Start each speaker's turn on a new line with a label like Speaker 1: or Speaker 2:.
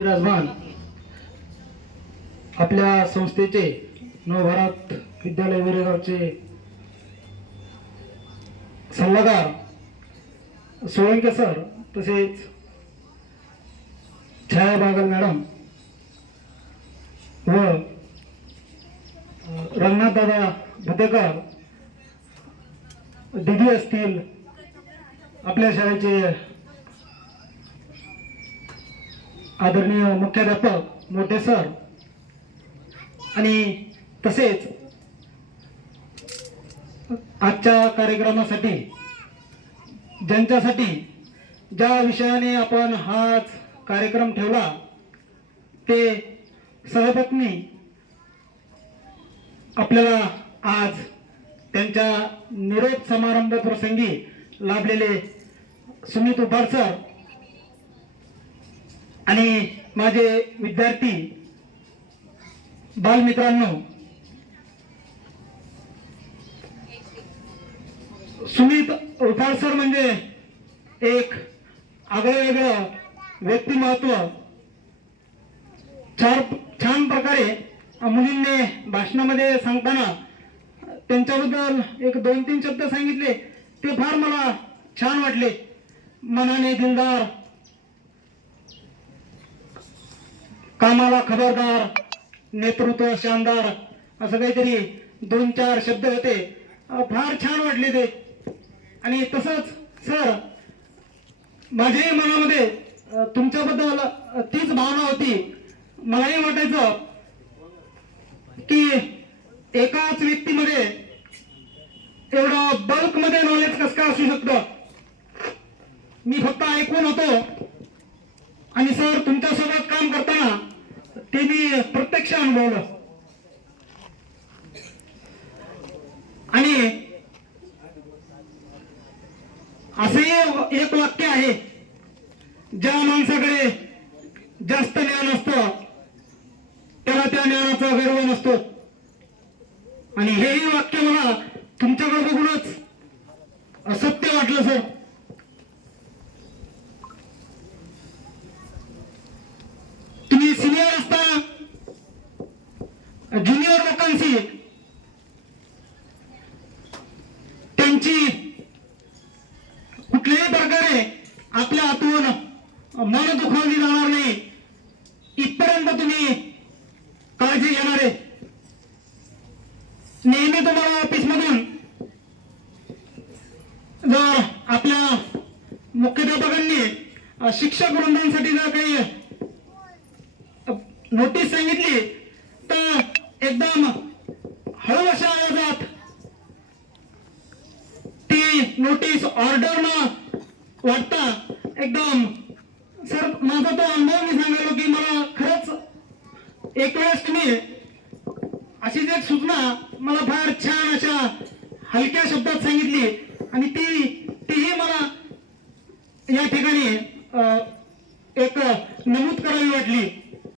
Speaker 1: विराजमान आपल्या संस्थेचे नवभारत विद्यालय विरेगावचे सल्लागार सोळंके सर तसेच छाया बागल मॅडम व रंगनाथ दादा भुतेकर दिदी असतील आपल्या शाळेचे आदरणीय मुख्याध्यापक मोठे सर. आणि तसेच आजच्या कार्यक्रमासाठी ज्यांच्यासाठी ज्या विषयाने आपण हाच कार्यक्रम ठेवला ते सहपत्नी आपल्याला आज त्यांच्या निरोप समारंभ प्रसंगी लाभलेले सुमित उपार सर आणि माझे विद्यार्थी बालमित्रांनो सुमित उपाळ सर म्हणजे एक आगळं वेगळं व्यक्तिमत्व. चार छान प्रकारे मुलींनी भाषणामध्ये सांगताना त्यांच्याबद्दल एक दोन तीन शब्द सांगितले ते फार मला छान वाटले. मनाने दिलदार कामाला खबरदार नेतृत्व शानदार असं काहीतरी दोन चार शब्द होते. फार छान वाटले ते. आणि तसंच सर माझ्याही मनामध्ये तुमच्याबद्दल तीच भावना होती. मलाही वाटायचं की एकाच व्यक्तीमध्ये एवढं बल्कमध्ये नॉलेज कसं काय असू शकतं? मी फक्त ऐकून होतो. आणि सर तुमच्यासोबत ते मी प्रत्यक्ष अनुभवलं. आणि असे एक वाक्य आहे ज्या माणसाकडे जास्त ज्ञान असतं त्याला त्या ज्ञानाचा गर्व नसतो. आणि हेही वाक्य मला तुमच्याकडे बघूनच असत्य वाटलं सर. आपल्या हातून मन दुखावली जाणार नाही. इथपर्यंत तुम्ही काळजी घेणारे नेहमी तुम्हाला ऑफिस मधून जर आपल्या मुख्याध्यापकांनी शिक्षक वृंदांसाठी जर काही नोटीस सांगितली तर एकदम हळू अशा आवाजात ती नोटीस ऑर्डर न वाटता एकदम. सर माझा तो अनुभव मी सांगालो की मला खरंच एक वेळेस तुम्ही अशीच एक सूचना मला फार छान अशा हलक्या शब्दात सांगितली आणि ती तीही मला या ठिकाणी